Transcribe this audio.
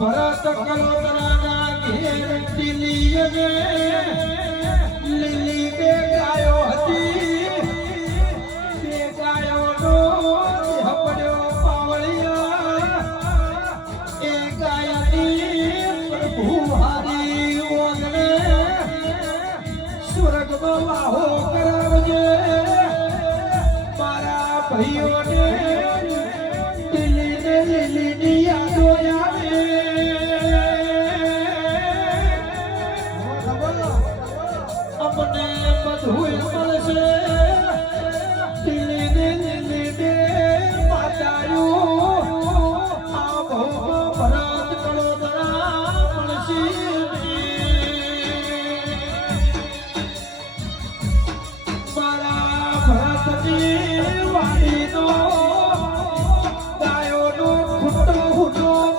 ભરત કલોતરાના ઘેર ટીલીએ લીલી બે ગાયો હતી બે ગાયોનો હપડ્યો પાવળિયા એ ગાયની પ્રભુ હારી ઓગણે સ્વર્ગનો લાહો કરાવજે મારા ભાઈઓને દિલ્હીને લીલીની યાદો આવે અમને બધું મળશે દિલ્હીને માતાયું આ ભવ ભરા